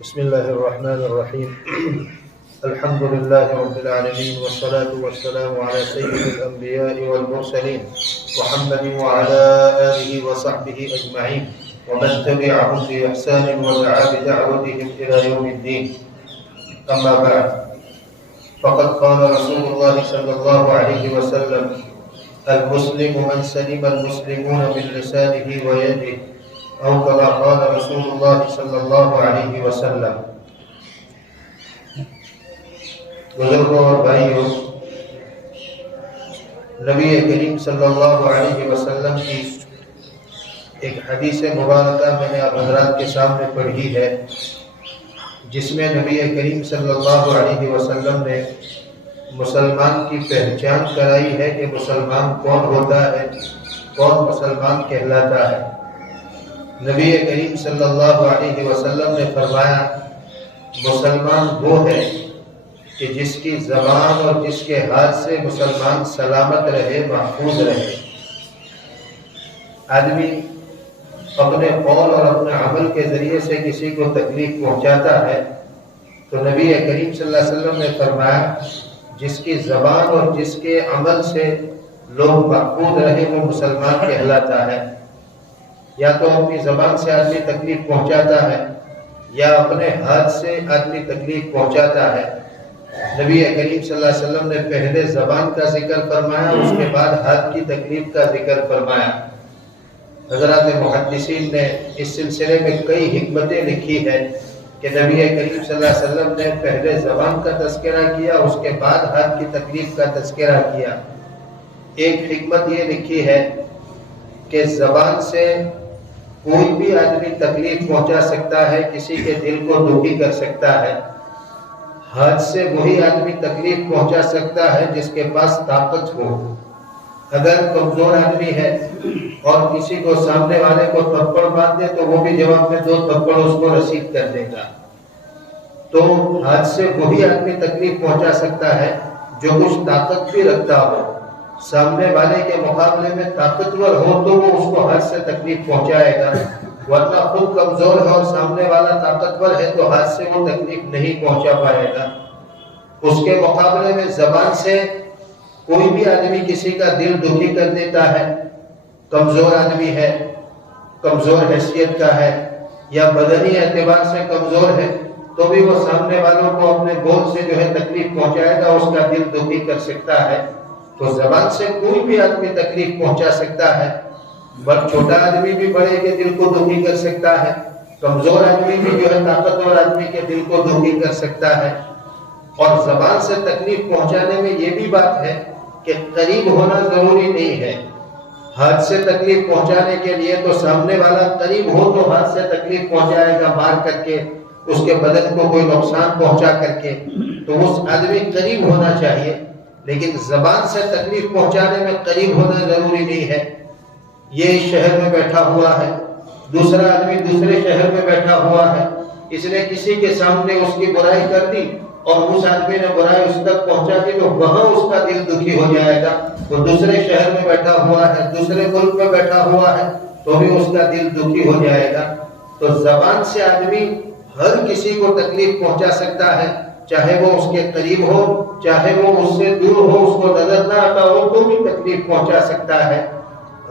بسم الله الرحمن الرحيم الحمد لله رب العالمين والصلاة والسلام على سيد الأنبياء والمرسلين محمد وعلى آله وصحبه أجمعين ومن تبعهم بإحسان ودعا بدعوتهم إلى يوم الدين. أما بعد، فقد قال رسول الله صلى الله عليه وسلم: المسلم من سلم المسلمون من لسانه ويده، او كما قال رسول اللہ صلی اللہ علیہ وسلم. بزرگوں اور بھائیوں، نبی کریم صلی اللہ علیہ وسلم کی ایک حدیث مبارکہ میں نے آپ حضرات کے سامنے پڑھی ہے، جس میں نبی کریم صلی اللہ علیہ وسلم نے مسلمان کی پہچان کرائی ہے کہ مسلمان کون ہوتا ہے، کون مسلمان کہلاتا ہے. نبی کریم صلی اللہ علیہ وسلم نے فرمایا: مسلمان وہ ہے کہ جس کی زبان اور جس کے ہاتھ سے مسلمان سلامت رہے، محفوظ رہے. آدمی اپنے قول اور اپنے عمل کے ذریعے سے کسی کو تکلیف پہنچاتا ہے تو نبی کریم صلی اللہ علیہ وسلم نے فرمایا جس کی زبان اور جس کے عمل سے لوگ محفوظ رہے وہ مسلمان کہلاتا ہے. یا تو اپنی زبان سے آدمی تکلیف پہنچاتا ہے یا اپنے ہاتھ سے آدمی تکلیف پہنچاتا ہے. نبی کریم صلی اللہ علیہ وسلم نے پہلے زبان کا ذکر فرمایا، اس کے بعد ہاتھ کی تکلیف کا ذکر فرمایا. حضرات محدثین نے اس سلسلے میں کئی حکمتیں لکھی ہیں کہ نبی کریم صلی اللہ علیہ وسلم نے پہلے زبان کا تذکرہ کیا، اس کے بعد ہاتھ کی تکلیف کا تذکرہ کیا. ایک حکمت یہ لکھی ہے کہ زبان سے کوئی بھی آدمی تکلیف پہنچا سکتا ہے، کسی کے دل کو دکھی کر سکتا ہے. ہاتھ سے وہی آدمی تکلیف پہنچا سکتا ہے جس کے پاس طاقت ہو. اگر کمزور آدمی ہے اور کسی کو سامنے والے کو تھپڑ مار دے تو وہ بھی جواب میں 2 تھپڑ اس کو رسید کر دے گا. تو ہاتھ سے وہی آدمی تکلیف پہنچا سکتا ہے جو کچھ طاقت بھی رکھتا ہو. سامنے والے کے مقابلے میں طاقتور ہو تو وہ اس کو ہاتھ سے تکلیف پہنچائے گا، ورنہ خود کمزور ہے اور سامنے والا طاقتور ہے تو ہاتھ سے وہ تکلیف نہیں پہنچا پائے گا. اس کے مقابلے میں زبان سے کوئی بھی آدمی کسی کا دل دکھی کر دیتا ہے. کمزور آدمی ہے، کمزور حیثیت کا ہے یا بدنی اعتبار سے کمزور ہے تو بھی وہ سامنے والوں کو اپنے بول سے جو ہے تکلیف پہنچائے گا، اس کا دل دکھی کر سکتا ہے. تو زبان سے کوئی بھی آدمی تکلیف پہنچا سکتا ہے. چھوٹا آدمی بھی بڑے کے دل کو دکھی کر سکتا ہے، کمزور آدمی بھی جو ہے طاقتور آدمی کے دل کو دکھی کر سکتا ہے. اور زبان سے تکلیف پہنچانے میں یہ بھی بات ہے کہ قریب ہونا ضروری نہیں ہے. ہاتھ سے تکلیف پہنچانے کے لیے تو سامنے والا قریب ہو تو ہاتھ سے تکلیف پہنچائے گا، مار کر کے اس کے بدن کو کوئی نقصان پہنچا کر کے، تو اس آدمی قریب ہونا چاہیے. لیکن زبان سے تکلیف پہنچانے میں قریب ہونا ضروری نہیں ہے. یہ شہر میں بیٹھا ہوا ہے، دوسرا آدمی دوسرے شہر میں بیٹھا ہوا ہے، اس نے کسی کے سامنے اس کی برائی کر دی اور اس آدمی نے برائی اس تک پہنچا دی تو وہاں اس کا دل دکھی ہو جائے گا. وہ دوسرے شہر میں بیٹھا ہوا ہے، دوسرے ملک میں بیٹھا ہوا ہے تو بھی اس کا دل دکھی ہو جائے گا. تو زبان سے آدمی ہر کسی کو تکلیف پہنچا سکتا ہے، چاہے وہ اس کے قریب ہو چاہے وہ اس سے دور ہو، اس کو نظر نہ آتا ہو تو بھی تکلیف پہنچا سکتا ہے.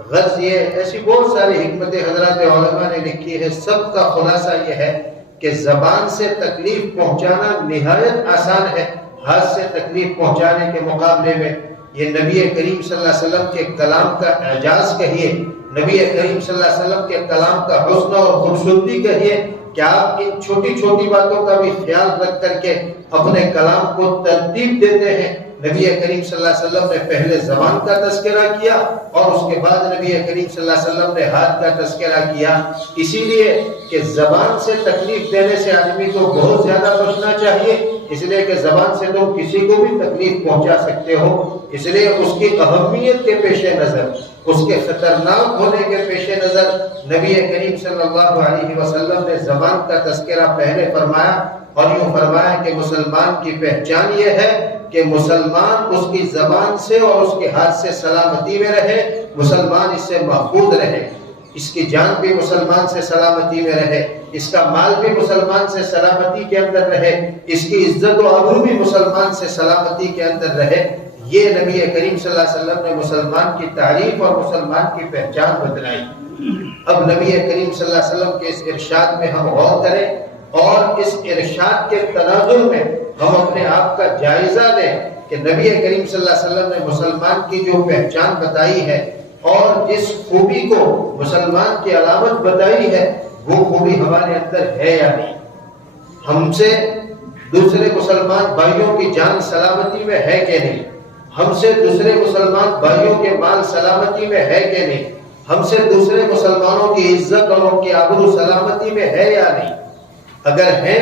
غرض یہ ایسی بہت ساری حکمتیں حضرات علماء نے لکھی ہے. سب کا خلاصہ یہ ہے کہ زبان سے تکلیف پہنچانا نہایت آسان ہے ہاتھ سے تکلیف پہنچانے کے مقابلے میں. یہ نبی کریم صلی اللہ علیہ وسلم کے کلام کا اعجاز کہیے، نبی کریم صلی اللہ علیہ وسلم کے کلام کا حسن اور خوبصورتی کہیے کہ آپ ان چھوٹی چھوٹی باتوں کا بھی خیال رکھ کر کے اپنے کلام کو ترتیب دیتے ہیں. نبی کریم صلی اللہ علیہ وسلم نے پہلے زبان کا تذکرہ کیا اور اس کے بعد نبی کریم صلی اللہ علیہ وسلم نے ہاتھ کا تذکرہ کیا، اسی لیے کہ زبان سے تکلیف دینے سے آدمی کو بہت زیادہ بچنا چاہیے. اس لیے کہ زبان سے تم کسی کو بھی تکلیف پہنچا سکتے ہو. اس لیے اس کی اہمیت کے پیش نظر، اس کے خطرناک ہونے کے پیش نظر نبی کریم صلی اللہ علیہ وسلم نے زبان کا تذکرہ پہلے فرمایا اور یوں فرمایا کہ مسلمان کی پہچان یہ ہے کہ مسلمان اس کی زبان سے اور اس کے ہاتھ سے سلامتی میں رہے، مسلمان اس سے محفوظ رہے. اس کی جان بھی مسلمان سے سلامتی میں رہے، اس کا مال بھی مسلمان سے سلامتی کے اندر رہے، اس کی عزت و آبرو بھی مسلمان سے سلامتی کے اندر رہے۔ یہ نبی کریم صلی اللہ علیہ وسلم نے مسلمان کی تعریف اور مسلمان کی پہچان بتلائی۔ اب نبی کریم صلی اللہ علیہ وسلم کے اس ارشاد میں ہم غور کریں اور اس ارشاد کے تناظر میں ہم اپنے آپ کا جائزہ لیں کہ نبی کریم صلی اللہ علیہ وسلم نے مسلمان کی جو پہچان بتائی ہے اور جس خوبی کو مسلمان کی علامت بتائی ہے وہ خوبی ہمارے اندر ہے یا نہیں؟ ہم سے دوسرے مسلمان بھائیوں کی جان سلامتی میں ہے کہ نہیں؟ ہم سے دوسرے مسلمان بھائیوں کے مال سلامتی میں ہے کہ نہیں؟ ہم سے دوسرے مسلمانوں کی عزت اور ان کی آبرو سلامتی میں ہے یا نہیں؟ اگر ہیں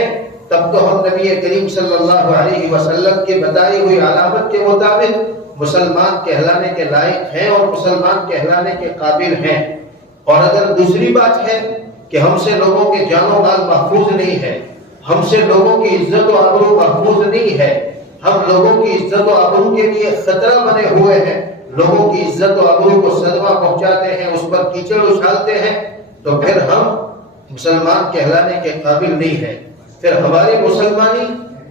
تب تو ہم نبی کریم صلی اللہ علیہ وسلم کی بتائی ہوئی علامت کے مطابق مسلمان کہلانے کے لائق ہیں اور مسلمان کہلانے کے قابل ہیں۔ اور اگر دوسری بات ہے کہ ہم سے لوگوں کے جان و مال محفوظ نہیں ہے، ہم سے لوگوں کی عزت و آبرو محفوظ نہیں ہے، ہم لوگوں کی عزت و آبرو کے لیے خطرہ بنے ہوئے ہیں، لوگوں کی عزت و آبرو کو صدمہ پہنچاتے ہیں، اس پر کیچڑ اچھالتے ہیں، تو پھر ہم مسلمان کہلانے کے قابل نہیں ہیں۔ پھر ہماری مسلمانی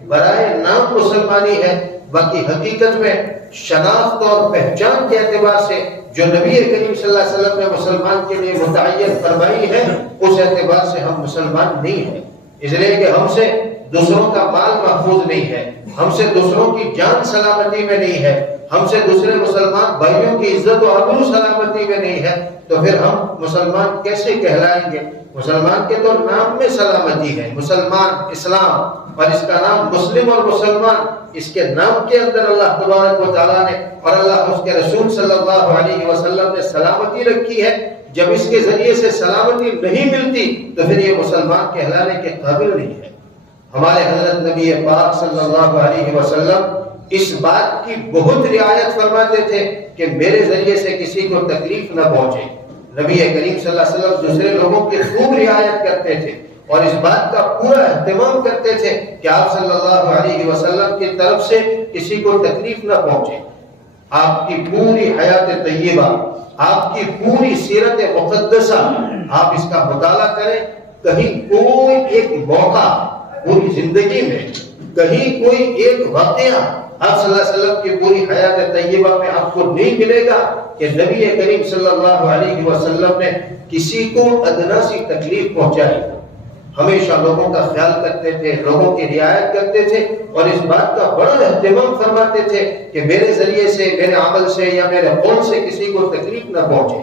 برائے نام مسلمانی ہے، باقی حقیقت میں شناخت اور پہچان کے اعتبار سے جو نبی کریم صلی اللہ علیہ وسلم نے مسلمان کے لیے متعین فرمائی ہے اس اعتبار سے ہم مسلمان نہیں ہیں، اس لیے کہ ہم سے دوسروں کا مال محفوظ نہیں ہے، ہم سے دوسروں کی جان سلامتی میں نہیں ہے، ہم سے دوسرے مسلمان بھائیوں کی عزت و آبرو سلامتی میں نہیں ہے، تو پھر ہم مسلمان کیسے کہلائیں گے؟ مسلمان کے تو نام میں سلامتی ہے، مسلمان اسلام، اور اس کا نام مسلم اور مسلمان، اس کے نام کے اندر اللہ تبارک و تعالیٰ نے اور اللہ اس کے رسول صلی اللہ علیہ وسلم نے سلامتی رکھی ہے۔ جب اس کے ذریعے سے سلامتی نہیں ملتی تو پھر یہ مسلمان کہلانے کے قابل نہیں ہے۔ ہمارے حضرت نبی پاک صلی اللہ علیہ وسلم اس بات کی بہت رعایت فرماتے تھے کہ میرے ذریعے سے کسی کو تکلیف نہ پہنچے۔ نبی کریم صلی اللہ علیہ وسلم دوسرے لوگوں کی خوب رعایت کرتے تھے اور اس بات کا پورا اہتمام کرتے تھے کہ آپ صلی اللہ علیہ وسلم کی طرف سے کسی کو تکلیف نہ پہنچے۔ آپ کی پوری حیات طیبہ، آپ کی پوری سیرت مقدسہ آپ اس کا مطالعہ کریں، کہیں کوئی ایک موقع پوری زندگی میں، کہیں کوئی ایک واقعہ آپ صلی اللہ علیہ وسلم کی پوری حیات طیبہ میں آپ کو نہیں ملے گا کہ نبی کریم صلی اللہ علیہ وسلم نے کسی کو ادنا سی تکلیف پہنچائی۔ ہمیشہ لوگوں کا خیال کرتے تھے، لوگوں کی رعایت کرتے تھے اور اس بات کا بڑا اہتمام فرماتے تھے کہ میرے ذریعے سے، میرے عمل سے یا میرے قول سے کسی کو تکلیف نہ پہنچے۔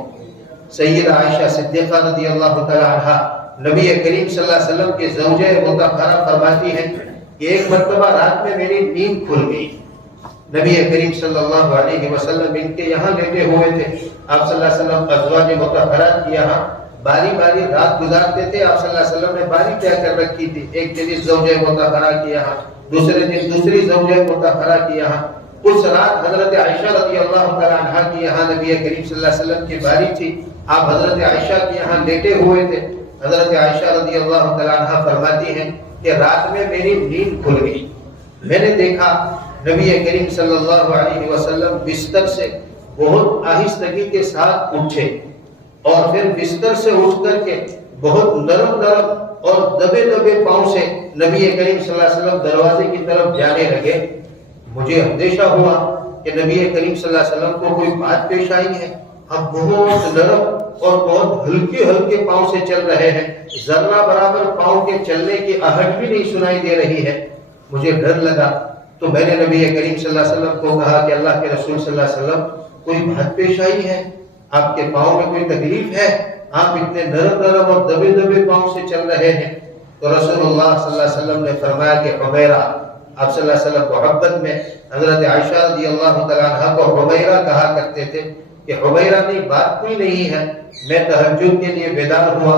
سیدہ عائشہ صدیقہ رضی اللہ تعالی عنہا نبی کریم صلی اللہ علیہ وسلم کی زوجہ مطہرہ فرماتی ہیں کہ ایک مرتبہ رات میں میری نیند کھل گئی۔ نبی کریم صلی اللہ علیہ وسلم ان کے یہاں لیٹے ہوئے تھے، آپ صلی اللہ علیہ وسلم ازواج مطہرات کے یہاں باری باری رات گزارتے تھے۔ آپ صلی اللہ علیہ وسلم نے باری طے کر رکھی تھی، ایک دن اس زوجہ مطہرہ کے یہاں، دوسرے دن دوسری زوجہ مطہرہ کے یہاں۔ اس رات حضرت عائشہ رضی اللہ تعالی عنہا کے یہاں نبی کریم صلی اللہ علیہ وسلم کی باری تھی، آپ حضرت عائشہ کے یہاں لیٹے ہوئے تھے۔ حضرت عائشہ رضی اللہ تعالی عنہا فرماتی ہیں کہ رات میں میری نیند کھل گئی، میں نے دیکھا نبی کریم صلی اللہ علیہ وسلم بستر سے بہت آہستگی کے ساتھ اٹھے اور پھر بستر سے اٹھ کر کے بہت نرم نرم اور دبے دبے پاؤں سے نبی کریم صلی اللہ علیہ وسلم دروازے کی طرف جانے لگے۔ مجھے اندیشہ ہوا کہ نبی کریم صلی اللہ علیہ وسلم کو کوئی بات پیش آئی ہے، اب بہت نرم اور بہت ہلکے ہلکے پاؤں سے چل رہے ہیں، ذرہ برابر پاؤں کے چلنے کی آہٹ بھی نہیں سنائی دے رہی ہے۔ مجھے ڈر لگا تو میں نے نبی کریم صلی اللہ علیہ وسلم کو کہا کہ اللہ کے رسول صلی اللہ علیہ وسلم کوئی بات پیش آئی ہے، آپ کے پاؤں میں کوئی تکلیف ہے، آپ اتنے نرم نرم اور دبے دبے پاؤں سے چل رہے ہیں؟ تو رسول اللہ صلی اللہ علیہ وسلم نے فرمایا کہ حمیرہ، آپ صلی اللہ علیہ وسلم محبت میں حضرت عائشہ رضی اللہ تعالیٰ عنہ کو حمیرہ کہا کرتے تھے کہ حمیرہ نہیں، بات کوئی نہیں ہے، میں تہجد کے لیے بیدار ہوا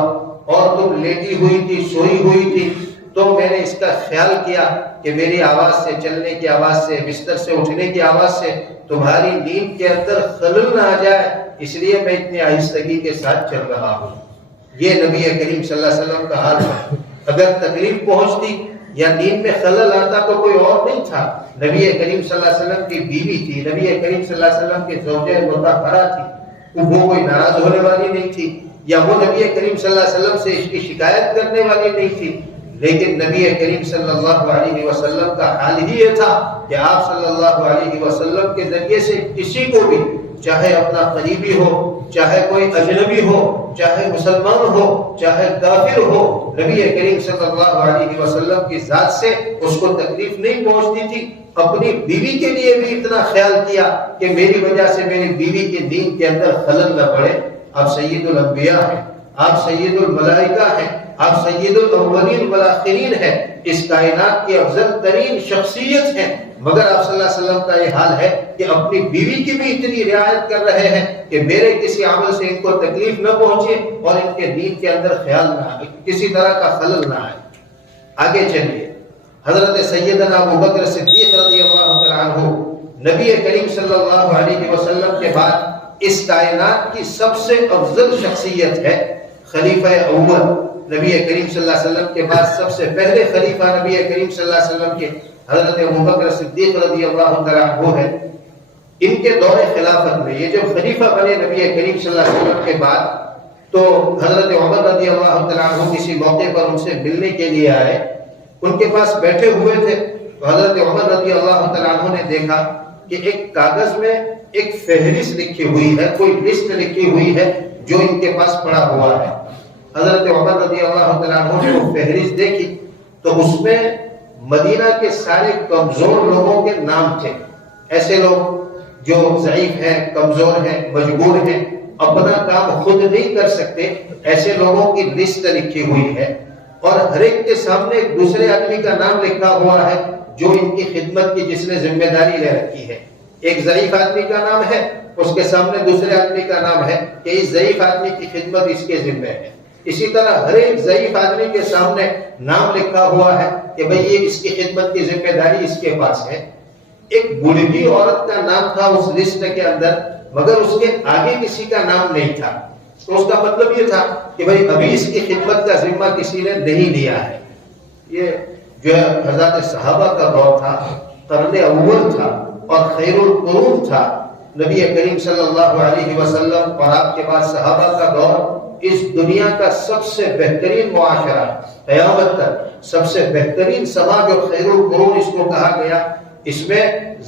اور تم لیٹی ہوئی تھی، سوئی ہوئی تھی، تو میں نے اس کا خیال کیا کہ میری آواز سے، چلنے کی آواز سے، بستر سے اٹھنے کی آواز سے تمہاری نیند کے اندر خلل نہ آ جائے، اس لیے میں اتنی آہستگی کے ساتھ چل رہا ہوں۔ یہ نبی کریم صلی اللہ علیہ وسلم کا حال تھا۔ اگر تکلیف پہنچتی یا نیند میں خلل آتا تو کوئی اور نہیں تھا، نبی کریم صلی اللہ علیہ وسلم کی بیوی تھی، نبی کریم صلی اللہ علیہ وسلم کی زوجہ مطہرہ تھی، وہ کوئی ناراض ہونے والی نہیں تھی۔ یا وہ نبی کریم صلی اللہ علیہ وسلم سے اس کی شکایت کرنے والی نہیں تھی، لیکن نبی کریم صلی اللہ علیہ وسلم کا حال ہی یہ تھا کہ آپ صلی اللہ علیہ وسلم کے ذریعے سے کسی کو بھی، چاہے اپنا قریبی ہو، چاہے کوئی اجنبی ہو، چاہے مسلمان ہو، چاہے کافر ہو، نبی کریم صلی اللہ علیہ وسلم کی ذات سے اس کو تکلیف نہیں پہنچتی تھی۔ اپنی بیوی کے لیے بھی اتنا خیال کیا کہ میری وجہ سے میری بیوی کے دین کے اندر خلل نہ پڑے۔ آپ سید الانبیاء ہیں، آپ سید الملائکہ ہیں، آپ سید الاولین والآخرین ہیں، اس کائنات کی افضل ترین شخصیت ہیں، مگر آپ صلی اللہ علیہ وسلم کا یہ حال ہے کہ اپنی بیوی کی بھی اتنی رعایت کر رہے ہیں کہ میرے کسی عمل سے ان کو تکلیف نہ پہنچے اور ان کے دین کے اندر خیال نہ آئے، کسی طرح کا خلل نہ آئے۔ آگے چلیے، حضرت سیدنا ابوبکر صدیق رضی اللہ تعالیٰ عنہ نبی کریم صلی اللہ علیہ وسلم کے بعد اس کائنات کی سب سے افضل شخصیت ہے، خلیفہ اول۔ نبی کریم صلی اللہ علیہ وسلم کے بعد سب سے پہلے خلیفہ نبی کریم صلی اللہ علیہ وسلم کے حضرت ابوبکر صدیق رضی اللہ تعالیٰ عنہ ہے۔ ان کے دور خلافت میں یہ جب خلیفہ بنے نبی کریم صلی اللہ علیہ وسلم کے بعد، تو حضرت عمر رضی اللہ تعالیٰ عنہ کسی موقع پر ان سے ملنے کے لیے آئے، ان کے پاس بیٹھے ہوئے تھے، تو حضرت عمر رضی اللہ تعالیٰ عنہ نے دیکھا کہ ایک کاغذ میں ایک فہرست لکھی ہوئی ہے، کوئی لسٹ لکھی ہوئی ہے جو ان کے پاس پڑا ہوا ہے۔ حضرت عمر رضی اللہ تعالیٰ عنہ نے وہ فہرست دیکھی تو اس میں مدینہ کے سارے کمزور لوگوں کے نام تھے، ایسے لوگ جو ضعیف ہیں، کمزور ہیں، مجبور ہیں، اپنا کام خود نہیں کر سکتے، ایسے لوگوں کی لسٹ لکھی ہوئی ہے، اور ہر ایک کے سامنے ایک دوسرے آدمی کا نام لکھا ہوا ہے جو ان کی خدمت کی جس نے ذمہ داری لے رکھی ہے۔ ایک ضعیف آدمی کا نام ہے، اس کے سامنے دوسرے آدمی کا نام ہے کہ اس ضعیف آدمی کی خدمت اس کے ذمہ ہے۔ اسی طرح ہر ایک ضعیف آدمی کے سامنے نام لکھا ہوا ہے کہ بھئی یہ اس کی خدمت کی ذمہ داری اس کے پاس ہے۔ ایک بوڑھی عورت کا نام تھا اس لسٹ کے اندر، مگر اس کے آگے کسی کا نام نہیں تھا، تو اس کا مطلب یہ تھا کہ بھئی ابھی اس کی خدمت کا ذمہ کسی نے نہیں لیا ہے۔ یہ جو ہے حضرات صحابہ کا دور تھا، قرن اول تھا اور خیر القرون تھا۔ نبی کریم صلی اللہ علیہ وسلم اور آپ کے بعد صحابہ کا دور اس دنیا کا سب سے بہترین معاشرہ، قیامت تک سب سے بہترین سماج اور خیر القرون اس کو کہا گیا۔ اس میں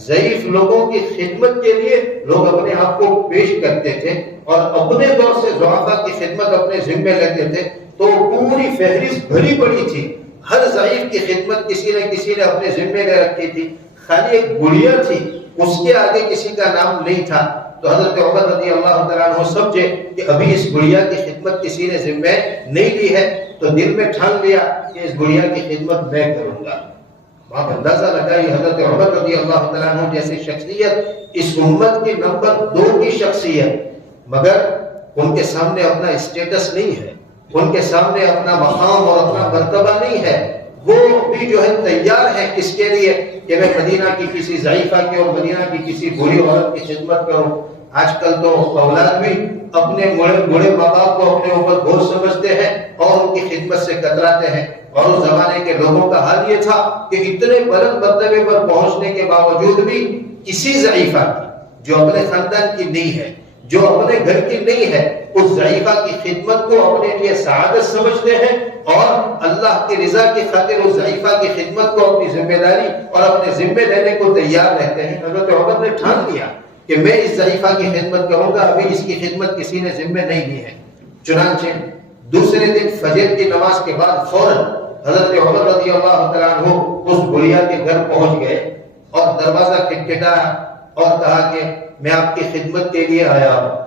ضعیف لوگوں کی خدمت کے لیے لوگ اپنے آپ کو پیش کرتے تھے اور اپنے دور سے ضعفاء کی خدمت اپنے ذمہ لیتے تھے، تو پوری فہرست بھری پڑی تھی، ہر ضعیف کی خدمت کسی نے اپنے ذمہ لے رکھی تھی۔ خالی ایک بڑھیا تھی، اس کے آگے کسی کا نام نہیں تھا، تو حضرت عمر رضی اللہ تعالیٰ عنہ سمجھے کہ ابھی اس بڑھیا کی خدمت کسی نے ذمہ نہیں لی ہے، تو دل میں ٹھان لیا کہ اس بڑھیا کی خدمت میں کروں گا۔ آپ اندازہ لگائی حضرت عمر رضی اللہ تعالیٰ عنہ جیسی شخصیت اس امت کی نمبر 2 کی شخصیت، مگر ان کے سامنے اپنا اسٹیٹس نہیں ہے، ان کے سامنے اپنا مقام اور اپنا مرتبہ نہیں ہے۔ وہ بھی جو ہے تیار ہے اس کے لیے کہ میں مدینہ کی کسی ضعیفہ کی اور مدینہ کی کسی بوڑھی عورت کی خدمت کروں۔ آج کل تو اولاد بھی اپنے بوڑھے ماں باپ کو اپنے اوپر بوجھ سمجھتے ہیں اور ان کی خدمت سے کتراتے ہیں، اور اس زمانے کے لوگوں کا حال یہ تھا کہ اتنے بلند مرتبے پر پہنچنے کے باوجود بھی کسی ضعیفہ کی جو اپنے خاندان کی نہیں ہے، جو اپنے گھر کی نہیں ہے، اس ضعیفہ کی خدمت کو اپنے لیے سعادت سمجھتے ہیں اور اللہ کی رضا کی خاطر اس ضعیفہ کی خدمت کو اپنی ذمہ داری اور اپنے ذمہ لینے کو تیار رہتے ہیں۔ حضرت عمر نے ٹھان لیا کہ میں اس ضعیفہ کی خدمت کروں گا، ابھی اس کی خدمت کسی نے ذمہ نہیں لی ہے۔ چنانچہ دوسرے دن فجر کی نماز کے بعد فوراً حضرت عمر رضی اللہ تعالیٰ عنہ اس بڑھیا کے گھر پہنچ گئے اور دروازہ کھٹکھٹایا اور کہا کہ میں آپ کی خدمت کے لیے آیا ہوں۔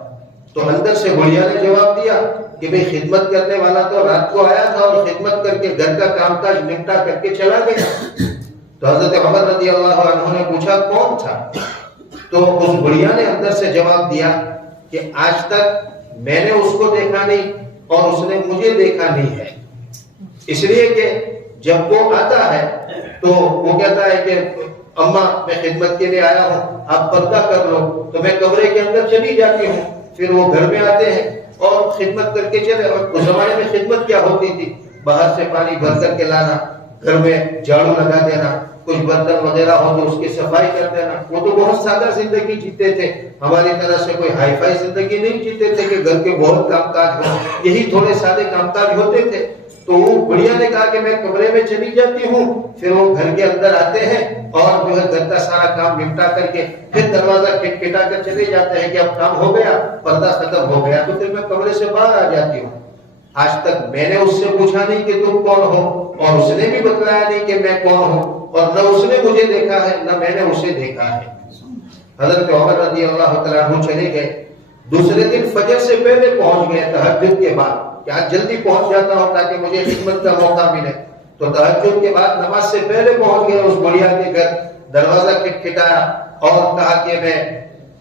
تو اندر سے بڑھیا نے جواب دیا کہ بھئی خدمت کرنے والا تو رات کو آیا تھا اور خدمت کر کے گھر کا کام کاج نمٹا کر کے چلا گیا۔ تو حضرت عمر رضی اللہ عنہ نے پوچھا کون تھا؟ تو اس بڑھیا نے اندر سے جواب دیا کہ آج تک میں نے اس کو دیکھا نہیں اور اس نے مجھے دیکھا نہیں ہے، اس لیے کہ جب وہ آتا ہے تو وہ کہتا ہے کہ اماں میں خدمت کے لیے آیا ہوں، آپ پردہ کر لو، تو میں کمرے کے اندر چلی جاتی ہوں، پھر وہ گھر میں آتے ہیں اور خدمت کر کے چلے۔ اور اس زمانے میں خدمت کیا ہوتی تھی؟ باہر سے پانی بھر کر کے لانا، گھر میں جھاڑو لگا دینا، کچھ برتن وغیرہ ہو تو اس کی صفائی کر دینا. وہ تو بہت سادہ زندگی جیتے تھے, ہماری طرح سے کوئی ہائی فائی زندگی نہیں جیتے تھے کہ گھر کے بہت کام کاج ہو, یہی تھوڑے سادے کام کاج ہوتے تھے. تو وہ بڑھیا نے کہا کہ میں کمرے میں چلی جاتی ہوں, پھر وہ گھر کے اندر آتے ہیں اور جو ہے گھر کا سارا کام نپٹا کر کے پھر دروازہ کھٹکھٹا کر چلے جاتے ہیں کہ اب کام ہو گیا, پردہ ختم ہو گیا, تو پھر میں کمرے سے باہر آ جاتی ہوں. آج تک میں نے اس سے پوچھا نہیں کہ تم کون ہو, اور اس نے بھی بتلایا نہیں کہ میں کون ہوں, اور نہ اس نے مجھے دیکھا ہے نہ میں نے اسے دیکھا ہے. حضرت عمر رضی اللہ تعالیٰ عنہ چلے گئے. دوسرے دن فجر سے پہلے پہنچ گئے, تہجد کے بعد, کہ آج جلدی پہنچ جاتا ہوں تاکہ مجھے خدمت کا موقع ملے. تو تہجد کے بعد نماز سے پہلے پہنچ گئے اس بڑھیا کے گھر. دروازہ کھٹکھٹایا اور کہا کہ میں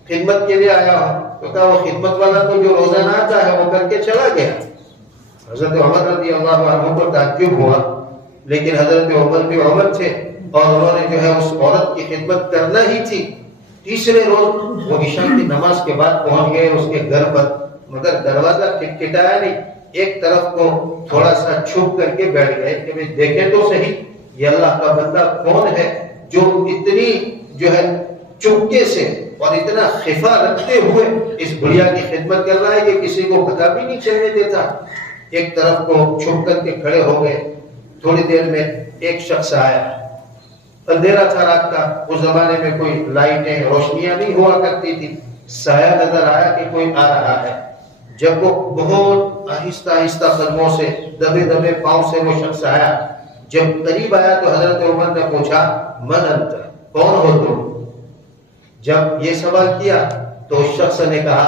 خدمت کے لیے آیا ہوں. تو کہا وہ خدمت والا تو جو روزانہ آتا ہے وہ کر کے چلا گیا. حضرت عمر رضی اللہ عنہ کو تعجب ہوا, لیکن حضرت عمر بھی عمر تھے اور انہوں نے جو ہے اس عورت کی خدمت کرنا ہی تھی. تیسرے روز وہ عشاء کی نماز کے بعد پہنچ گئے اس کے گھر پر, مگر دروازہ کھٹکھٹایا نہیں, ایک طرف کو تھوڑا سا چھپ کر کے بیٹھ گئے کہ دیکھیں تو صحیح یہ اللہ کا بندہ کون ہے جو اتنی جو ہے چپکے سے اور اتنا خفا رکھتے ہوئے اس بڑھیا کی خدمت کر رہا ہے کہ کسی کو پتہ بھی نہیں چلنے دیتا. ایک طرف کو چھپ کر کے کھڑے ہو گئے. تھوڑی دیر میں ایک شخص آیا, اندھیرا تھا رات کا, اس زمانے میں کوئی لائٹیں روشنیاں نہیں ہوا کرتی تھی. سایہ نظر آیا کہ کوئی آ رہا ہے. جب وہ بہت آہستہ آہستہ قدموں سے دبے دبے پاؤں سے وہ شخص آیا, جب قریب آیا تو حضرت عمر نے پوچھا من انت, کون ہو تم؟ جب یہ سوال کیا تو اس شخص نے کہا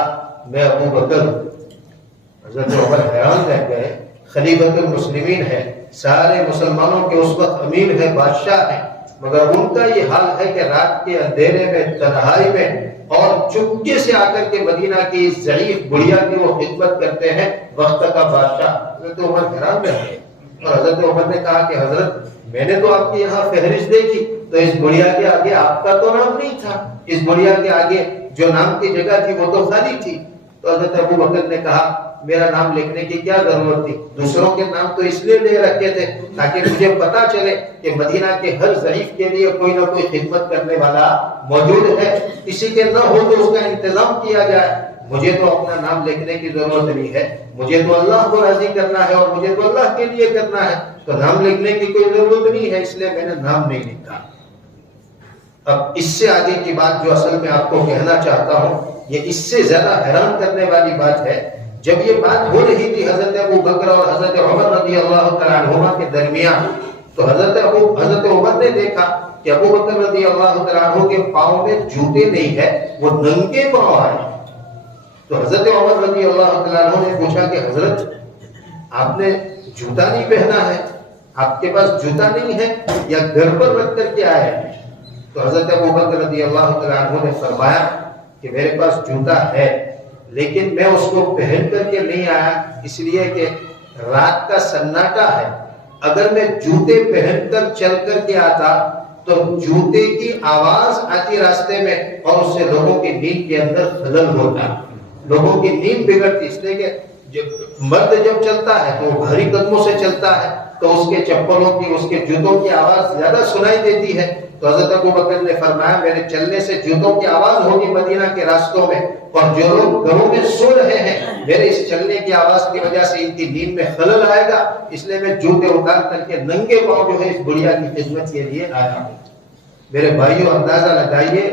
میں ابو بکر ہوں. حضرت عمر حیران رہ گئے. خلیفۃ المسلمین ہے, سارے مسلمانوں کے اس وقت امیر ہے, بادشاہ ہے, مگر ان کا یہ حال ہے کہ رات کے اندھیرے میں, تنہائی میں اور چپکے سے آ کر کے مدینہ کی ضعیف بڑھیا کی وہ خدمت کرتے ہیں وقت کا بادشاہ. حضرت عمر حیران رہ گئے اور حضرت عمر نے کہا کہ حضرت میں نے تو آپ کی یہاں فہرست دیکھی تو اس بڑھیا کے آگے آپ کا تو نام نہیں تھا, اس بڑھیا کے آگے جو نام کی جگہ تھی وہ تو خالی تھی. تو حضرت ابو بکر نے کہا میرا نام لکھنے کی کیا ضرورت تھی, دوسروں کے نام تو اس لیے لے رکھے تھے تاکہ مجھے پتا چلے کہ مدینہ کے ہر ضعیف کے لیے کوئی نہ کوئی خدمت کرنے والا موجود ہے, کسی کے نہ ہو تو اس کا انتظام کیا جائے. مجھے تو اپنا نام لکھنے کی ضرورت نہیں ہے, مجھے تو اللہ کو راضی کرنا ہے اور مجھے تو اللہ کے لیے کرنا ہے, تو نام لکھنے کی کوئی ضرورت نہیں ہے, اس لیے میں نے نام نہیں لکھا. اب اس سے آگے کی بات جو اصل میں آپ کو کہنا چاہتا ہوں, یہ اس سے زیادہ حیران کرنے والی بات ہے. جب یہ بات ہو رہی تھی حضرت ابو بکر اور حضرت عمر رضی اللہ تعالیٰ عنہما کے درمیان, تو حضرت عمر نے دیکھا کہ ابو بکر رضی اللہ تعالیٰ عنہ کے پاؤں میں جوتے نہیں ہے, وہ ننگے پاؤں آئے. تو حضرت عمر رضی اللہ تعالیٰ عنہ نے پوچھا کہ حضرت آپ نے جوتا نہیں پہنا ہے, آپ کے پاس جوتا نہیں ہے یا گھر پر رکھ کر کے آئے ہیں؟ تو حضرت ابو بکر رضی اللہ تعالیٰ عنہ نے فرمایا کہ میرے پاس جوتا ہے, لیکن میں اس کو پہن کر کے نہیں آیا, اس لیے کہ رات کا سناٹا ہے. اگر میں جوتے پہن کر چل کر کے آتا تو جوتے کی آواز آتی راستے میں اور اس سے لوگوں کی نیند کے اندر خلل ہوتا, لوگوں کی نیند بگڑتی. اس لیے کہ مرد جب چلتا ہے تو بھاری قدموں سے چلتا ہے تو اس کے چپلوں کی, اس کے جوتوں کی آواز زیادہ سنائی دیتی ہے. تو حضرت ابو بکر نے فرمایا میرے چلنے سے جوتوں کی آواز ہوگی مدینہ کے راستوں میں, اور جو لوگ گھروں میں سو رہے ہیں میرے اس چلنے کی آواز کی وجہ سے ان کی نیند میں خلل آئے گا, اس لیے میں جوتے اتار کر کے ننگے پاؤں جو ہے اس بڑھیا کی خدمت کے لیے آیا ہوں. میرے بھائیوں اندازہ لگائیے,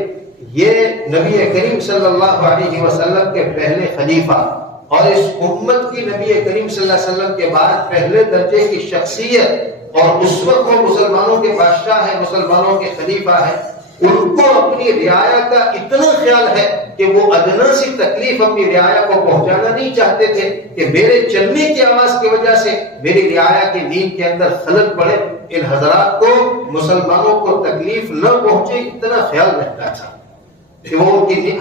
یہ نبی کریم صلی اللہ علیہ وسلم کے پہلے خلیفہ اور اس امت کی نبی کریم صلی اللہ علیہ وسلم کے بعد پہلے درجے کی شخصیت, اور اس وقت وہ مسلمانوں کے بادشاہ ہیں, مسلمانوں کے خلیفہ ہیں, ان کو اپنی رعایا کا اتنا خیال ہے کہ وہ ادنا سی تکلیف اپنی رعایا کو پہنچانا نہیں چاہتے تھے کہ میرے چلنے کی آواز کی وجہ سے میری رعایا کی نیند کے اندر خلل پڑے, ان حضرات کو مسلمانوں کو تکلیف نہ پہنچے, اتنا خیال رکھتا تھا.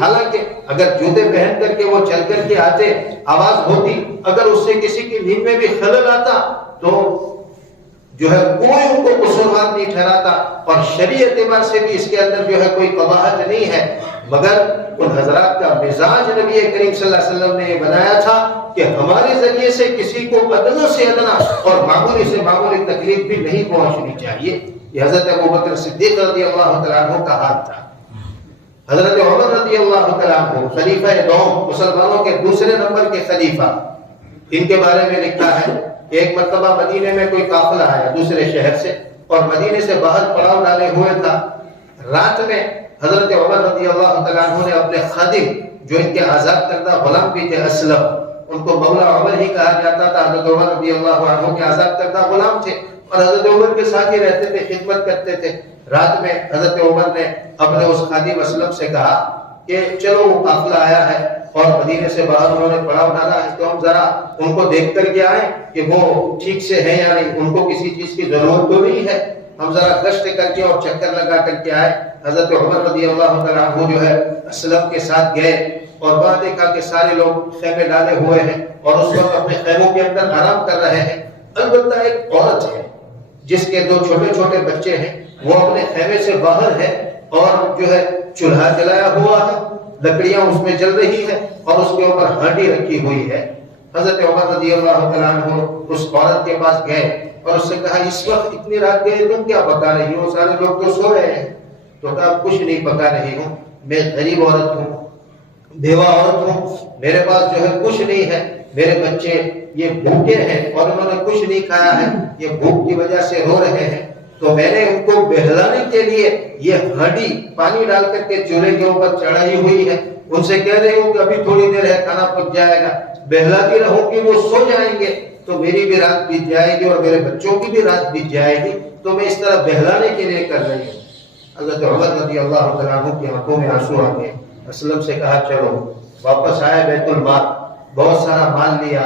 حالانکہ اگر جوتے پہن کر کے وہ چل کر کے آتے, آواز ہوتی, اگر اس سے کسی کی نیند میں بھی خلل آتا تو جو ہے کوئی ان کو قصوروار نہیں ٹھہراتا, اور شرعی اعتبار سے بھی اس کے اندر جو ہے کوئی قباحت نہیں ہے. مگر ان حضرات کا مزاج نبی کریم صلی اللہ علیہ وسلم نے یہ بنایا تھا کہ ہمارے ذریعے سے کسی کو ادنا سے ادنا اور معمولی سے معمولی تکلیف بھی نہیں پہنچنی چاہیے. یہ حضرت ابوبکر صدیق رضی اللہ تعالیٰ عنہ کا حال تھا. حضرت عمر رضی اللہ تعالیٰ عنہ خلیفہ دوم، مسلمانوں کے دوسرے نمبر کے خلیفہ، ان کے بارے میں لکھا ہے کہ ایک مرتبہ مدینے میں کوئی قافلہ آیا دوسرے شہر سے اور مدینے سے باہر پڑاؤ ڈالے ہوئے تھا. رات میں حضرت عمر رضی اللہ تعالیٰ عنہ نے اپنے خادم جو ان کے آزاد کردہ غلام بھی تھے اسلم، ان کو مولا عمر ہی کہا جاتا تھا، حضرت عمر رضی اللہ عنہ کے آزاد کردہ غلام تھے اور حضرت عمر کے ساتھ ہی رہتے تھے، خدمت کرتے تھے. رات میں حضرت عمر نے اپنے اس خادم اسلم سے کہا کہ چلو وہ قافلہ آیا ہے اور مدینے سے باہر انہوں نے پڑاؤ ڈالا ہے، تو ہم ذرا ان کو دیکھ کر کے آئیں کہ وہ ٹھیک سے ہیں یا نہیں، ان کو کسی چیز کی ضرورت تو نہیں ہے، ہم ذرا گشت کر کے اور چکر لگا کر کے آئے. حضرت عمر رضی اللہ تعالیٰ عنہ جو ہے اسلم کے ساتھ گئے اور وہاں دیکھا کہ سارے لوگ خیمے ڈالے ہوئے ہیں اور اس وقت اپنے خیموں کے اندر آرام کر رہے ہیں. البتہ ایک عورت ہے جس کے 2 چھوٹے چھوٹے بچے ہیں، وہ اپنے خیمے سے باہر ہے اور جو ہے چولہا جلایا ہوا ہے، لکڑیاں اس میں جل رہی ہیں اور اس کے اوپر ہانڈی رکھی ہوئی ہے. حضرت عمر رضی اللہ تعالیٰ عنہ اس عورت کے پاس گئے اور اس سے کہا اس وقت اتنی رات گئے تم کیا پکا رہی ہو، سارے لوگ تو سو رہے ہیں. تو کہا کچھ نہیں پکا رہی ہوں، میں غریب عورت ہوں، بیوہ عورت ہوں، میرے پاس جو ہے کچھ نہیں ہے، میرے بچے یہ بھوکے ہیں اور انہوں نے کچھ نہیں کھایا ہے، یہ بھوک کی وجہ سے رو رہے ہیں، تو میں نے ان کو بہلانے کے لیے یہ ہانڈی پانی ڈال کر کے چولہے کے اوپر چڑھائی ہوئی ہے. ان سے کہہ رہی ہوں کہ ابھی تھوڑی دیر ہے کھانا پک جائے گا، بہلاتی رہوں کہ وہ سو جائیں گے تو میری بھی رات بیت جائے گی اور میرے بچوں کی بھی رات بیت جائے گی، تو میں اس طرح بہلانے کے لیے کر رہی ہوں. حضرت عمر رضی اللہ تعالیٰ عنہ کی آنکھوں میں آنسو آ گئے. اسلم سے کہا چلو. واپس آئے بیت المال، بہت سارا مال لیا،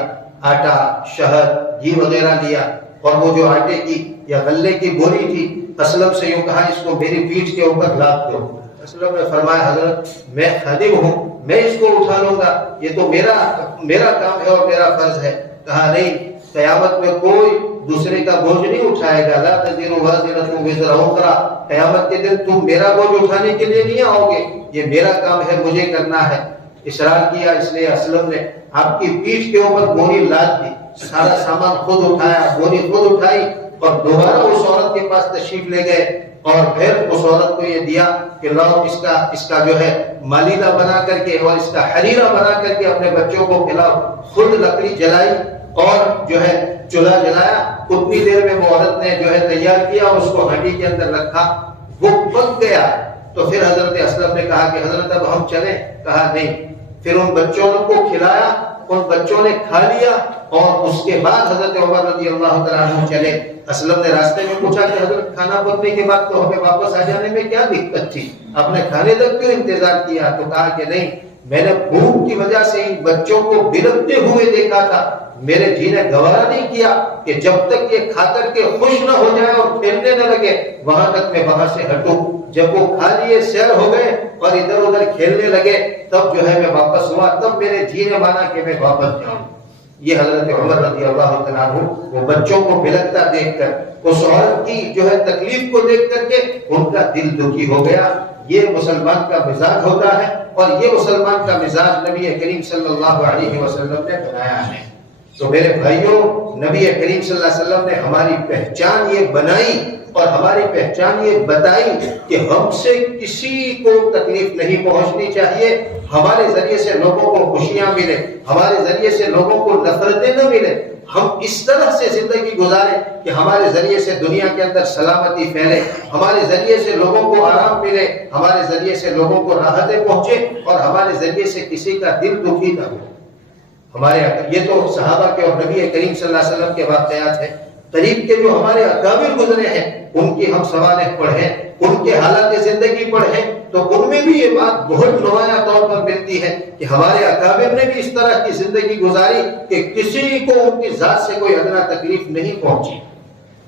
آٹا، شہد، گھی وغیرہ لیا اور وہ جو آٹے کی یا غلے کی بوری تھی، اسلم سے یوں کہا اس کو میری پیٹھ کے اوپر لاد دو. اسلم نے فرمایا حضرت میں خادم ہوں، میں اس کو اٹھا لوں گا، یہ تو میرا کام ہے اور میرا فرض ہے. کہا نہیں، قیامت میں کوئی دوسرے کا بوجھ نہیں اٹھائے گا. لا تزر وازرۃ وزر اخرى، قیامت کے دن تم میرا بوجھ اٹھانے کے لیے نہیں آؤ گے، یہ میرا کام ہے، مجھے کرنا ہے. اصرار کیا، اس لیے اسلم نے آپ کی پیٹھ کے اوپر بوری لاد دی، سارا سامان خود اٹھایا، بوری خود اٹھائی اور دوبارہ اس عورت کے پاس تشریف لے گئے اور پھر اس عورت کو یہ دیا کہ لاؤ اس کا جو ہے مالیدہ بنا کر کے اور اس کا حریرہ بنا کر کے اپنے بچوں کو کھلاؤ. خود لکڑی جلائی اور جو ہے چولہا جلایا. اتنی دیر میں وہ عورت نے جو ہے تیار کیا اور اس کو ہانڈی کے اندر رکھا، وہ پک گیا. تو پھر حضرت اسلم نے کہا کہ حضرت اب ہم چلیں. کہا نہیں. پھر ان بچوں کو کھلایا، ان بچوں نے کھا لیا اور اس کے بعد حضرت عمر رضی اللہ تعالیٰ عنہ چلے. اسلم نے راستے میں پوچھا کہ حضرت کھانا پکنے کے بعد تو ہمیں واپس آ جانے میں کیا دقت تھی، آپ نے کھانے تک کیوں انتظار کیا؟ تو کہا کہ نہیں، میں نے بھوک کی وجہ سے ان بچوں کو بلکتے ہوئے دیکھا تھا، میرے جی نے گوارا نہیں کیا کہ جب تک یہ کھا کر کے خوش نہ ہو جائے اور کھیلنے نہ لگے وہاں تک میں وہاں سے ہٹوں. جب وہ کھا لیے، سیر ہو گئے اور ادھر ادھر کھیلنے لگے، تب جو ہے میں واپس ہوا، تب میرے جی نے مانا کہ میں واپس جاؤں. یہ حضرت عمر رضی اللہ تعالیٰ عنہ وہ بچوں کو بلکتا دیکھ کر، اس عورت کی جو ہے تکلیف کو دیکھ کر کے ان کا دل دکھی ہو گیا. یہ مسلمان کا مزاج ہوتا ہے اور یہ مسلمان کا مزاج نبی کریم صلی اللہ علیہ وسلم نے بنایا ہے. تو میرے بھائیوں، نبی کریم صلی اللہ علیہ وسلم نے ہماری پہچان یہ بنائی اور ہماری پہچان یہ بتائی کہ ہم سے کسی کو تکلیف نہیں پہنچنی چاہیے. ہمارے ذریعے سے لوگوں کو خوشیاں ملے، ہمارے ذریعے سے لوگوں کو نفرتیں نہ ملے. ہم اس طرح سے زندگی گزاریں کہ ہمارے ذریعے سے دنیا کے اندر سلامتی پھیلے، ہمارے ذریعے سے لوگوں کو آرام ملے، ہمارے ذریعے سے لوگوں کو راحتیں پہنچے اور ہمارے ذریعے سے کسی کا دل دکھی نہ ہو. ہمارے یہ تو صحابہ کے اور نبی کریم صلی اللہ علیہ وسلم کے واقعات ہیں. قریب کے جو ہمارے اکابر گزرے ہیں ان کی ہم سوانح پڑھیں، ان کے حالات زندگی پڑھیں تو ان میں بھی یہ بات بہت نمایاں طور پر ملتی ہے کہ ہمارے اکابر نے بھی اس طرح کی زندگی گزاری کہ کسی کو ان کی ذات سے کوئی ادنا تکلیف نہیں پہنچی.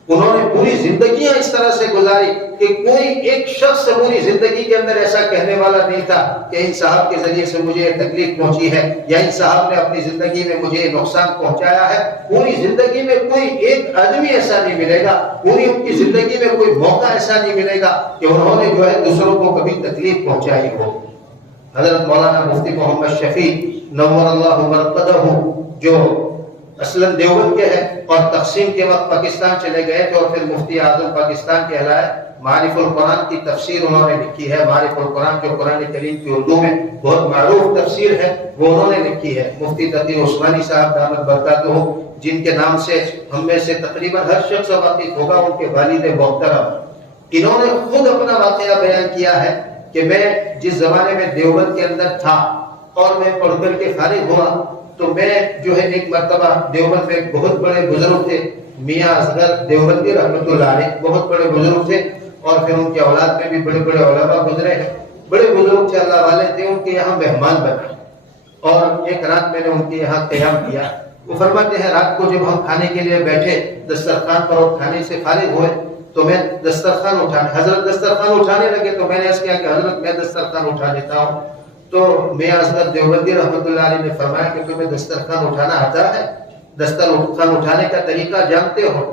انہوں نے پوری زندگیاں اس طرح سے گزاری کہ کوئی ایک شخص پوری زندگی کے اندر ایسا کہنے والا نہیں تھا کہ ان صاحب کے ذریعے سے مجھے یہ تکلیف پہنچی ہے یا ان صاحب نے اپنی زندگی میں مجھے نقصان پہنچایا ہے. پوری زندگی میں کوئی ایک آدمی ایسا نہیں ملے گا، پوری ان کی زندگی میں کوئی موقع ایسا نہیں ملے گا کہ انہوں نے جو ہے دوسروں کو کبھی تکلیف پہنچائی ہو. حضرت مولانا مفتی محمد شفیع نور اللہ مرقدہ جو اصلاً دیوبند کے ہیں اور تقسیم کے وقت پاکستان چلے گئے تھے، اور پھر مفتی اعظم پاکستان کہلائے۔ معارف القرآن کی تفسیر انہوں نے لکھی ہے، معارف القرآن جو قرآن کریم کی اردو میں بہت معروف تفسیر ہے وہ انہوں نے لکھی ہے۔ مفتی تقی عثمانی صاحب دامت برکاتہ، جن کے نام سے ہم میں سے تقریباً ہر شخص واقف ہوگا، ان کے والد محترم، انہوں نے خود اپنا واقعہ بیان کیا ہے کہ میں جس زمانے میں دیوبند کے اندر تھا اور میں پڑھ کر کے فارغ ہوا، تو میں جو ہے ایک مرتبہ دیوبند میں ایک بہت بڑے بزرگ تھے، میاں اصغر دیوبندی رحمۃ اللہ علیہ، بہت بڑے بزرگ تھے، اور پھر ان کی اولاد میں بھی بڑے بڑے علماء گزرے ہیں، بڑے بزرگ تھے، اللہ والے تھے، ان کے یہاں مہمان بنے، اور ایک رات میں نے ان کے یہاں قیام کیا۔ وہ فرماتے ہیں رات کو جب ہم کھانے کے لیے بیٹھے دسترخوان پر اور کھانے سے فارغ ہوئے تو میں دسترخوان حضرت دسترخوان اٹھانے لگے تو میں نے اس کیا کہ حضرت میں دسترخوان اٹھا لیتا ہوں۔ تو میاں اصغر دیوبندی رحمۃ اللہ علیہ نے فرمایا کہ تمہیں دسترخوان اٹھانا آتا ہے؟ دسترخوان اٹھانے کا طریقہ جانتے ہو؟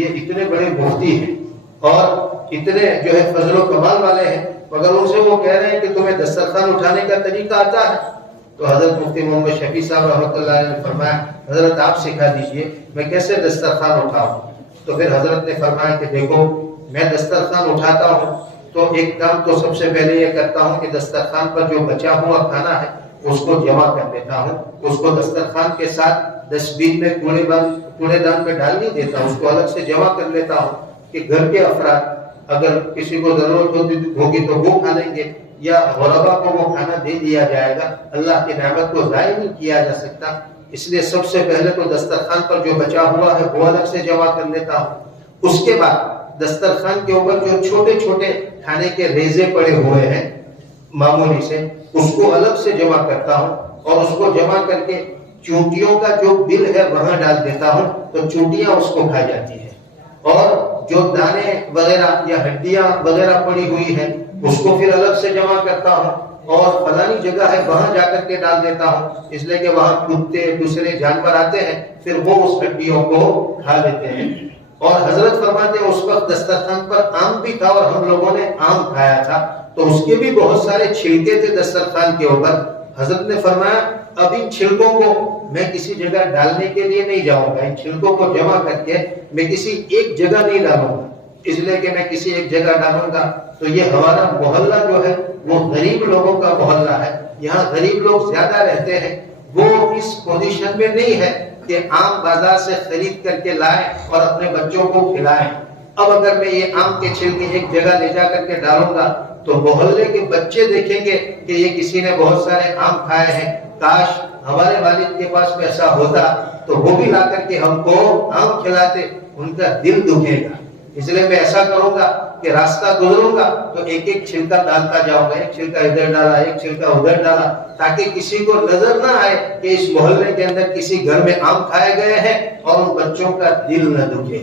یہ اتنے بڑے مفتی ہیں اور اتنے جو ہے فضل و کمال والے ہیں، مگر ان سے وہ کہہ رہے ہیں کہ تمہیں دسترخوان اٹھانے کا طریقہ آتا ہے؟ تو حضرت مفتی محمد شفیع صاحب رحمۃ اللہ علیہ نے فرمایا حضرت آپ سکھا دیجئے میں کیسے دسترخوان اٹھاؤں۔ تو پھر حضرت نے فرمایا کہ دیکھو میں دسترخوان اٹھاتا ہوں تو ایک کام تو سب سے پہلے یہ کرتا ہوں کہ دسترخوان پر جو بچا ہوا کھانا ہے اس کو جمع کر دیتا ہوں، اس کو دسترخوان کے ساتھ ڈسٹ بین میں کوڑے دان پہ ڈال نہیں دیتا ہوں، اس کو الگ سے جمع کر لیتا ہوں کہ گھر کے افراد اگر کسی کو ضرورت ہوگی تو وہ کھا لیں گے یا غربا کو وہ کھانا دے دیا جائے گا۔ اللہ کی نعمت کو ضائع نہیں کیا جا سکتا، اس لیے سب سے پہلے تو دسترخوان پر جو بچا ہوا ہے وہ الگ سے جمع کر لیتا ہوں۔ اس کے بعد دسترخوان کے اوپر جو چھوٹے چھوٹے کھانے کے ریزے پڑے ہوئے ہیں معمولی سے، اس کو الگ سے جمع کرتا ہوں، اور اس کو جمع کر کے چونٹیوں کا جو بل ہے وہاں ڈال دیتا ہوں تو چونٹیاں اس کو کھا جاتی ہیں، اور جو دانے وغیرہ یا ہڈیاں وغیرہ پڑی ہوئی ہیں اس کو پھر الگ سے جمع کرتا ہوں اور فلانی جگہ ہے وہاں جا کر کے ڈال دیتا ہوں، اس لیے کہ وہاں کتے دوسرے جانور آتے ہیں پھر وہ اس ہڈیوں کو کھا لیتے ہیں۔ اور حضرت فرماتے ہیں اس وقت دسترخوان پر آم بھی تھا اور ہم لوگوں نے آم کھایا تھا تو اس کے بھی بہت سارے چھلکے تھے دسترخوان کے اوپر۔ حضرت نے فرمایا اب ان چھلکوں کو میں کسی جگہ ڈالنے کے لیے نہیں جاؤں گا، ان چھلکوں کو جمع کر کے میں کسی ایک جگہ نہیں ڈالوں گا، اس لیے کہ میں کسی ایک جگہ ڈالوں گا تو یہ ہمارا محلہ جو ہے وہ غریب لوگوں کا محلہ ہے، یہاں غریب لوگ زیادہ رہتے ہیں، وہ اس پوزیشن میں نہیں ہے کہ آم بازار سے خرید کر کے لائیں اور اپنے بچوں کو کھلائیں۔ اب اگر میں یہ آم کے چھلکے ایک جگہ لے جا کر کے ڈالوں گا تو محلے کے بچے دیکھیں گے کہ یہ کسی نے بہت سارے آم کھائے ہیں، کاش ہمارے والد کے پاس پیسہ ہوتا تو وہ بھی لا کر کے ہم کو آم کھلاتے، ان کا دل دکھے گا۔ اس لیے میں ایسا کروں گا کہ راستہ گزروں گا تو ایک ایک چھلکا ڈالتا جاؤں گا، ایک چھلکا ادھر ڈالا ایک چھلکا ادھر ڈالا، تاکہ کسی کو نظر نہ آئے کہ اس محلے کے اندر کسی گھر میں آم کھائے گئے ہیں اور ان بچوں کا دل نہ دکھے۔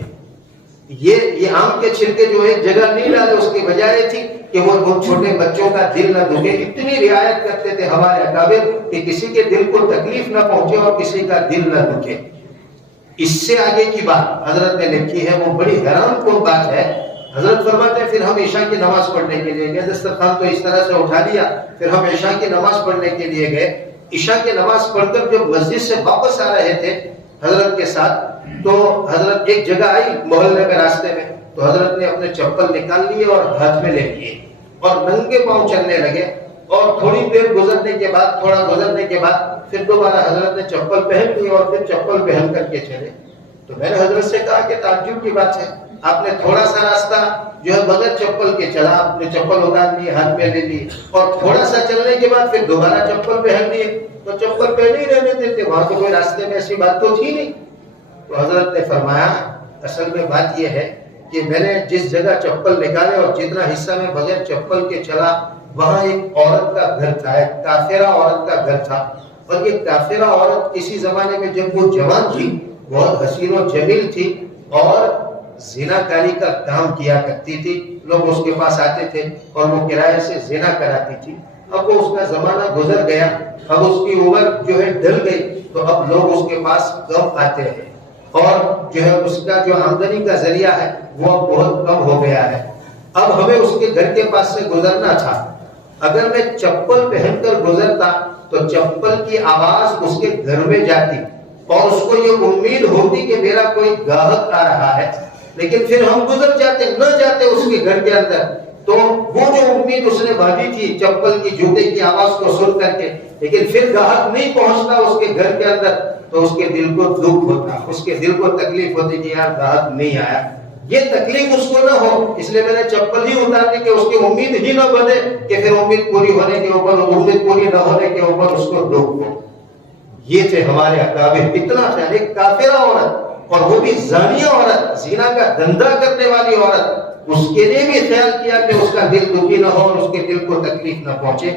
یہ آم کے چھلکے جو ایک جگہ نہیں ڈالے اس کی وجہ یہ تھی کہ وہ چھوٹے بچوں کا دل نہ دکھے۔ اتنی رعایت کرتے تھے ہمارے اکابر کہ کسی کے دل کو تکلیف نہ پہنچے اور کسی کا دل نہ دکھے۔ اس سے آگے کی بات حضرت نے لکھی ہے وہ بڑی حیران کن بات ہے۔ حضرت فرماتے ہیں پھر ہم عشاء کی نماز پڑھنے کے لیے گئے، دسترخوان تو اس طرح سے اٹھا لیا، پھر ہم عشاء کی نماز پڑھنے کے لیے گئے۔ عشاء کی نماز پڑھ کر جب مسجد سے واپس آ رہے تھے حضرت کے ساتھ تو حضرت ایک جگہ آئی محلے کے راستے میں، تو حضرت نے اپنے چپل نکال لیے اور ہاتھ میں لے لیے اور ننگے پاؤں چلنے لگے، اور تھوڑی دیر گزرنے کے بعد تھوڑا گزرنے کے بعد پھر دوبارہ حضرت نے چپل پہن لی اور پھر چپل پہن کر کے چلے۔ تو میں نے حضرت سے کہا کہ تعجب کی بات ہے، آپ نے تھوڑا سا راستہ جو ہے بغیر چپل کے چلا، آپ نے چپل اتار لی ہاتھ میں لے لی اور تھوڑا سا چلنے کے بعد پھر دوبارہ چپل پہن لیے، تو چپل پہنے ہی رہنے دیتے، وہاں تو کوئی راستے میں ایسی بات تو تھی نہیں۔ تو حضرت نے فرمایا اصل میں بات یہ ہے کہ میں نے جس جگہ چپل نکالے اور جتنا حصہ میں بغیر چپل کے چلا وہاں ایک عورت کا گھر تھا، ایک کافرہ عورت کا گھر تھا، اور یہ کافرہ عورت کسی زمانے میں جب وہ جوان تھی بہت حسین و جمیل تھی اور زنا کاری کا کام کیا کرتی تھی، لوگ اس کے پاس آتے تھے اور وہ کرائے سے زنا کراتی تھی۔ اب وہ اس کا زمانہ گزر گیا، اب اس کی عمر جو ہے ڈھل گئی، تو اب لوگ اس کے پاس کم آتے ہیں اور جو ہے اس کا جو آمدنی کا ذریعہ ہے وہ اب بہت کم ہو گیا ہے۔ اب ہمیں اس کے گھر کے پاس سے گزرنا تھا، اگر میں چپل پہن کر گزرتا تو چپل کی آواز اس کے گھر میں جاتی اور اس کو یہ امید ہوتی کہ میرا کوئی گاہک آ رہا ہے، لیکن پھر ہم گزر جاتے نہ جاتے اس کے گھر کے اندر، تو وہ جو امید اس نے باندھی تھی چپل کی جوتے کی آواز کو سن کر کے، لیکن پھر گاہک نہیں پہنچتا اس کے گھر کے اندر، تو اس کے دل کو دکھ ہوتا، اس کے دل کو تکلیف ہوتی کہ یار گاہک نہیں آیا، یہ تکلیف اس کو نہ ہو اس لیے میں نے چپل ہی اتار دی کہ اس کی امید ہی نہ بنے کہ پھر امید پوری ہونے کے اوپر، امید پوری نہ ہونے کے اوپر اس کو دکھ ہو۔ یہ تھے ہمارے اکابر، اتنا خیال، ایک کافرہ عورت اور وہ بھی زانیہ عورت، زنا کا دھندا کرنے والی عورت، اس کے لیے بھی خیال کیا کہ اس کا دل دکھی نہ ہو اور اس کے دل کو تکلیف نہ پہنچے۔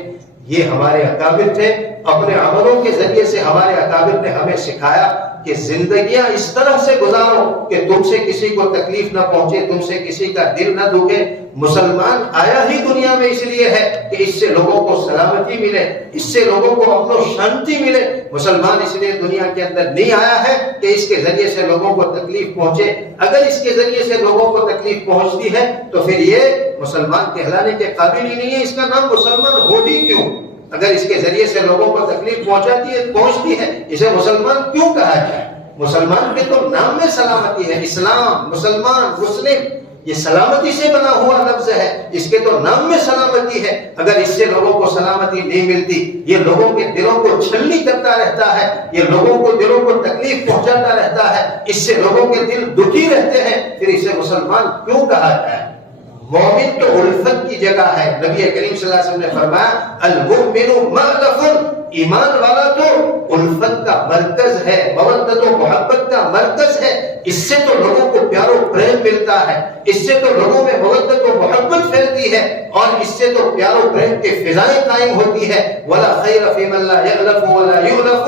یہ ہمارے اکابر تھے۔ اپنے عملوں کے ذریعے سے ہمارے اکابر نے ہمیں سکھایا کہ زندگیاں اس طرح سے گزارو کہ تم سے کسی کو تکلیف نہ پہنچے، تم سے کسی کا دل نہ دکھے۔ مسلمان آیا ہی دنیا میں اس لیے ہے کہ اس سے لوگوں کو سلامتی ملے، اس سے لوگوں کو امن و شانتی ملے۔ مسلمان اس لیے دنیا کے اندر نہیں آیا ہے کہ اس کے ذریعے سے لوگوں کو تکلیف پہنچے۔ اگر اس کے ذریعے سے لوگوں کو تکلیف پہنچتی ہے تو پھر یہ مسلمان کہلانے کے قابل ہی نہیں ہے، اس کا نام مسلمان ہو ہی کیوں؟ اگر اس کے ذریعے سے لوگوں کو تکلیف پہنچتی ہے اسے مسلمان کیوں کہا جائے؟ مسلمان کے تو نام میں سلامتی ہے، اسلام، مسلمان، مسلم، یہ سلامتی سے بنا ہوا لفظ ہے، اس کے تو نام میں سلامتی ہے۔ اگر اس سے لوگوں کو سلامتی نہیں ملتی، یہ لوگوں کے دلوں کو چھلنی کرتا رہتا ہے، یہ لوگوں کو دلوں کو تکلیف پہنچاتا رہتا ہے، اس سے لوگوں کے دل دکھی رہتے ہیں، پھر اسے مسلمان کیوں کہا جائے؟ مومن تو الفت کی جگہ ہے۔ نبی کریم صلی اللہ علیہ وسلم نے فرمایا المؤمن مألف، ایمان والا تو الفت کا مرکز ہے، مودت و محبت کا مرکز ہے۔ اس سے تو لوگوں کو پیار و پریم ملتا ہے، اس سے تو لوگوں میں مودت و محبت پھیلتی ہے، اور اس سے تو پیار و پریم کی فضائیں قائم ہوتی ہے۔ ولا خیر فی من لا یألف ولا یؤلف،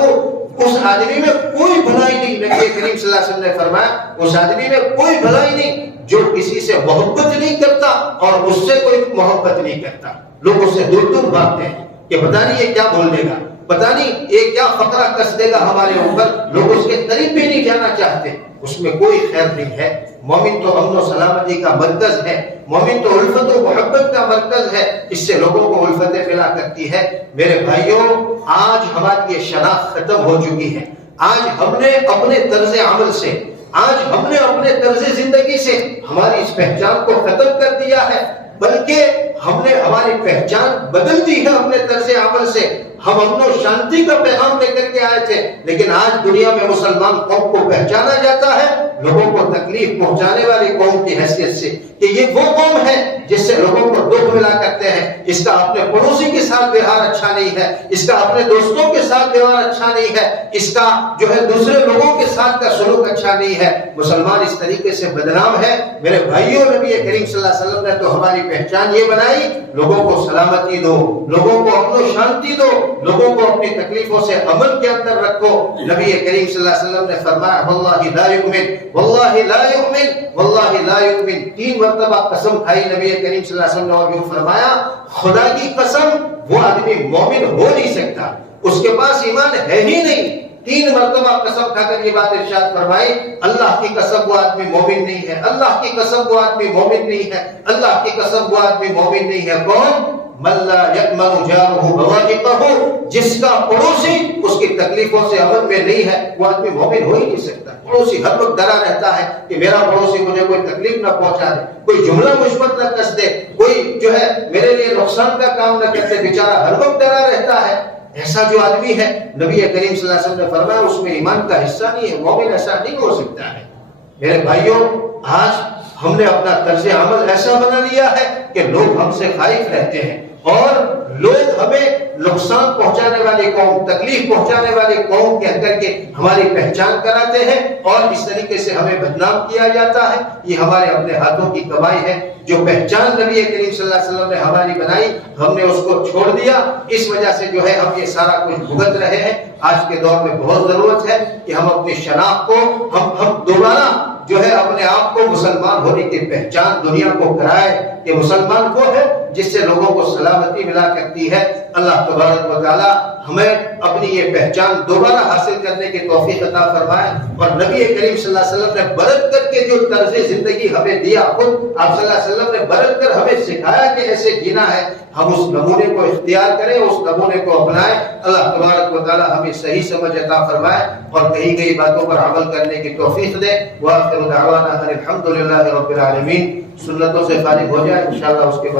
اس آدمی میں کوئی بھلائی نہیں، نبی کریم صلی اللہ علیہ وسلم نے فرمایا اس آدمی میں کوئی بھلائی نہیں جو کسی سے محبت نہیں کرتا اور اس سے کوئی محبت نہیں کرتا۔ لوگ اس سے دور دور بھاگتے ہیں کہ پتہ نہیں یہ کیا بول دے گا، پتہ نہیں یہ کیا فقرہ کس دے گا ہمارے اوپر، لوگ اس کے قریب بھی نہیں جانا چاہتے، اس میں کوئی خیر نہیں ہے۔ مومن تو امن و سلامتی کا مرکز ہے، مومن تو الفت و محبت کا مرکز ہے، اس سے لوگوں کو الفتیں ملا کرتی ہے۔ میرے بھائیوں، آج ہماری یہ شناخت ختم ہو چکی ہے۔ آج ہم نے اپنے طرز عمل سے، آج ہم نے اپنے طرز زندگی سے ہماری اس پہچان کو ختم کر دیا ہے، بلکہ ہم نے ہماری پہچان بدل دی ہے اپنے طرز عمل سے۔ ہم امن و شانتی کا پیغام لے کر کے آئے تھے، لیکن آج دنیا میں مسلمان قوم کو پہچانا جاتا ہے لوگوں کو تکلیف پہنچانے والی قوم کی حیثیت سے، کہ یہ وہ قوم ہے جس سے لوگوں کو دکھ ملا کرتے ہیں، اس کا اپنے پڑوسی کے ساتھ ویوہار اچھا نہیں ہے، اس کا اپنے دوستوں کے ساتھ ویوہار اچھا نہیں ہے، اس کا جو ہے دوسرے لوگوں کے ساتھ کا سلوک اچھا نہیں ہے۔ مسلمان اس طریقے سے بدنام ہے۔ میرے بھائیوں، نبی کریم صلی اللہ علیہ وسلم نے تو ہماری پہچان یہ بنائی، لوگوں کو سلامتی دو، لوگوں کو امن و شانتی دو، لوگوں کو اپنی تکلیفوں سے امن کے اندر رکھو۔ نبی کریم صلی اللہ علیہ وسلم نے فرمایا واللہ لا یؤمن، واللہ لا یؤمن، واللہ لا یؤمن، 3 مرتبہ قسم کھائی نبی کریم صلی اللہ علیہ وسلم نے، اور یوں فرمایا خدا کی قسم وہ آدمی مومن ہو نہیں سکتا، اس کے پاس ایمان ہے ہی نہیں۔ 3 مرتبہ قسم کھا کر یہ بات ارشاد فرمائی اللہ کی قسم وہ آدمی مومن نہیں ہے، اللہ کی قسم وہ آدمی مومن نہیں ہے، اللہ کی قسم وہ آدمی مومن نہیں ہے۔ کون؟ من لا یأمن جارہ بوائقہ، جس کا پڑوسی اس کی تکلیفوں سے امن میں نہیں ہے، وہ آدمی مومن ہو ہی نہیں سکتا۔ پڑوسی ہر وقت ڈرا رہتا ہے کہ میرا پڑوسی مجھے کوئی تکلیف نہ پہنچا دے، کوئی جملہ مجھ پر نہ کس دے، کوئی جو ہے میرے لیے نقصان کا کام نہ کرتے، بیچارہ ہر وقت ڈرا رہتا ہے۔ ایسا جو آدمی ہے نبی کریم صلی اللہ علیہ وسلم نے فرمایا اس میں ایمان کا حصہ نہیں ہے، مومن ایسا نہیں ہو سکتا ہے۔ میرے بھائیوں، آج ہم نے اپنا طرز عمل ایسا بنا لیا ہے کہ لوگ ہم سے خائف رہتے ہیں، اور لوگ ہمیں نقصان پہنچانے والی قوم، تکلیف پہنچانے والی قوم کہہ کر کے ہماری پہچان کراتے ہیں، اور اس طریقے سے ہمیں بدنام کیا جاتا ہے۔ یہ ہمارے اپنے ہاتھوں کی کمائی ہے۔ جو پہچان نبی کریم صلی اللہ علیہ وسلم نے ہماری بنائی، ہم نے اس کو چھوڑ دیا، اس وجہ سے جو ہے ہم یہ سارا کچھ بھگت رہے ہیں۔ آج کے دور میں بہت ضرورت ہے کہ ہم اپنی شناخت کو ہم دوبارہ جو ہے اپنے آپ کو مسلمان ہونے کی پہچان دنیا کو کرائے کہ مسلمان وہ ہے جس سے لوگوں کو سلامتی ملا کرتی ہے۔ اللہ تبارک و تعالی ہمیں اپنی یہ پہچان دوبارہ حاصل کرنے کی توفیق عطا فرمائے، اور نبی کریم صلی اللہ علیہ وسلم نے برت کر کے جو طرز زندگی ہمیں دیا، خود آپ صلی اللہ علیہ وسلم نے برت کر ہمیں سکھایا کہ ایسے جینا ہے، ہم اس نمونے کو اختیار کریں، اس نمونے کو اپنائیں۔ اللہ تبارک و تعالی ہمیں صحیح سمجھ عطا فرمائے اور کہی گئی باتوں پر عمل کرنے کی توفیق دے۔ وآخر دعوانا ان الحمد للہ رب العالمین۔ سنتوں سے فارغ ہو جائے انشاءاللہ، اس کے بعد